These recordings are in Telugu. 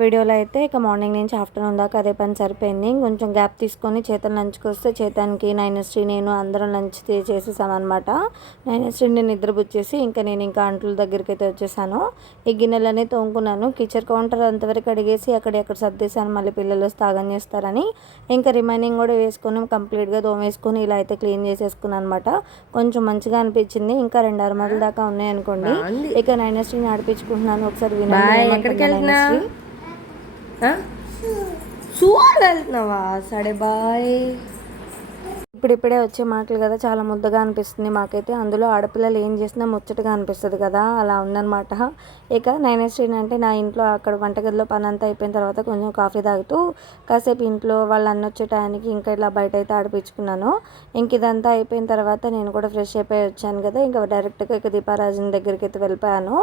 వీడియోలో అయితే ఇక మార్నింగ్ నుంచి ఆఫ్టర్నూన్ దాకా అదే పని సరిపోయింది. కొంచెం గ్యాప్ తీసుకొని చేతన్ లంచ్కి వస్తే చేతానికి నైనశ్రీ నేను అందరం లంచ్ చేసేసామన్నమాట. నైనశ్రీని నిద్రపుచ్చేసి నేను అంట్ల దగ్గరికి అయితే వచ్చేసాను. ఈ గిన్నెలన్నీ తోముకున్నాను. కిచెన్ కౌంటర్ అంతవరకు అడిగేసి అక్కడ సర్దేశాను. మళ్ళీ పిల్లలు వస్తే ఆగం చేస్తారని ఇంకా రిమైనింగ్ కూడా వేసుకొని కంప్లీట్గా తోమేసుకొని ఇలా అయితే క్లీన్ చేసేసుకున్నాను అనమాట. కొంచెం మంచిగా అనిపించింది. ఇంకా 2 అరమరల దాకా ఉన్నాయనుకోండి. ఇక నైనశ్రీని ఆడిపించుకుంటున్నాను. ఒకసారి వినండి. సువాడు వెళ్తున్నావా? సరే బాయ్. ఇప్పుడిప్పుడే వచ్చే మాటలు కదా, చాలా ముద్దగా అనిపిస్తుంది మాకైతే. అందులో ఆడపిల్లలు ఏం చేసినా ముచ్చటగా అనిపిస్తుంది కదా, అలా ఉందన్నమాట. ఇక నైనశ్రీని అంటే నా ఇంట్లో అక్కడ వంటగదిలో పని అంతా అయిపోయిన తర్వాత కొంచెం కాఫీ తాగుతూ కాసేపు ఇంట్లో వాళ్ళు అన్న వచ్చే టైంకి ఇంకా ఇలా బయట అయితే ఆడిపించుకున్నాను. ఇంక ఇదంతా అయిపోయిన తర్వాత నేను కూడా ఫ్రెష్ అయిపోయి వచ్చాను కదా, ఇంకా డైరెక్ట్గా ఇక దీపారాజన్ దగ్గరికి అయితే వెళ్ళిపోయాను.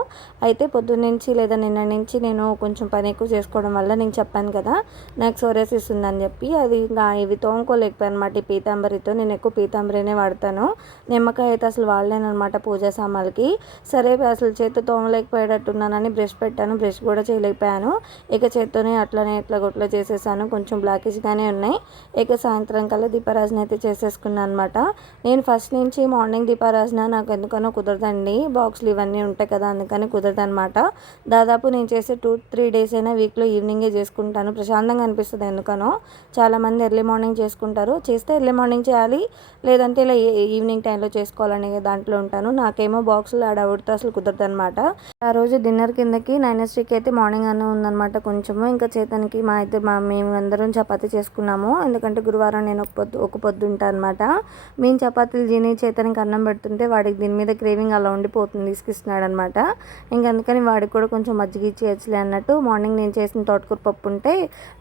అయితే పొద్దున్నుంచి లేదా నిన్న నుంచి నేను కొంచెం పని ఎక్కువ చేసుకోవడం వల్ల నేను చెప్పాను కదా నాకు సోరియాసిస్ ఉందని చెప్పి, అది ఇంకా ఇవి తోముకోలేకపోయాను అనమాట. ఈ పీతాంబరి నేను ఎక్కువ పీతాంబరినే వాడతాను. నిమ్మకాయ అయితే అసలు వాడలేను అనమాట పూజా సామాన్లకి. సరే అసలు చేతితో తోమలేకపోయేటట్టున్నానని బ్రష్ పెట్టాను, బ్రష్ కూడా చేయలేకపోయాను. ఇక చేత్తోనే అట్లనే ఇట్లా గొట్లా చేసేసాను. కొంచెం బ్లాకిష్గానే ఉన్నాయి. ఇక సాయంత్రం కల్లా దీపారాజన అయితే చేసేసుకున్నాను అనమాట. నేను ఫస్ట్ నుంచి మార్నింగ్ దీపారాజన నాకు ఎందుకనో కుదరదండి. బాక్సులు ఇవన్నీ ఉంటాయి కదా, అందుకని కుదరదనమాట. దాదాపు నేను చేసే 2-3 డేస్ అయినా వీక్లో ఈవినింగే చేసుకుంటాను. ప్రశాంతంగా అనిపిస్తుంది ఎందుకనో. చాలామంది ఎర్లీ మార్నింగ్ చేసుకుంటారు. చేస్తే ఎర్లీ మార్నింగ్ చేయాలి, లేదంటే ఇలా ఈవినింగ్ టైంలో చేసుకోవాలనే దాంట్లో ఉంటాను. నాకేమో బాక్సులు ఆడవుడితో అసలు కుదరదనమాట. ఆ రోజు డిన్నర్ కిందకి నైనశ్రీకి అయితే మార్నింగ్ అన్నం ఉందనమాట కొంచెము. ఇంకా చేతనికి మేము అందరం చపాతీ చేసుకున్నాము. ఎందుకంటే గురువారం నేను ఒక పొద్దు ఉంటాను అనమాట. మేము చపాతీలు తిని చేతనికి అన్నం పెడుతుంటే వాడికి దీని మీద క్రేవింగ్ అలా ఉండిపోతుంది, తీసుకిస్తున్నాడు అనమాట. అందుకని వాడికి కూడా కొంచెం మజ్జిగ ఇచ్చేయచ్చులే అన్నట్టు మార్నింగ్ నేను చేసిన తోటకూర పప్పు ఉంటే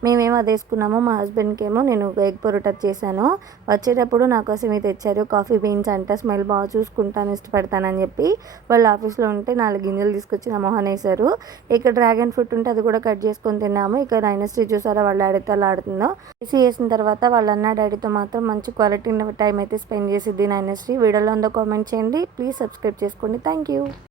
మేమేమో అది వేసుకున్నాము. మా హస్బెండ్కి ఏమో నేను ఎగ్ పొరోటా చేశాను. వచ్చేటప్పుడు నా కోసం ఇది తెచ్చారు, కాఫీ బీన్స్ అంట. స్మెల్ బాగా చూసుకుంటాను, ఇష్టపడతానని చెప్పి వాళ్ళు ఆఫీస్లో ఉంటే 4 గింజలు తీసుకొచ్చి నా మొహన్ వేశారు. ఇక డ్రాగన్ ఫ్రూట్ ఉంటే అది కూడా కట్ చేసుకొని తిన్నాము. ఇక నైనశ్రీ చూసారా వాళ్ళ డాడీతో అలా ఆడుతుందో. వేసిన తర్వాత వాళ్ళ అన్న డాడీతో మాత్రం మంచి క్వాలిటీ టైం అయితే స్పెండ్ చేసిద్ది నైనశ్రీ. వీడియోలో ఉందో కామెంట్ చేయండి. ప్లీజ్ సబ్స్క్రైబ్ చేసుకోండి. Thank you.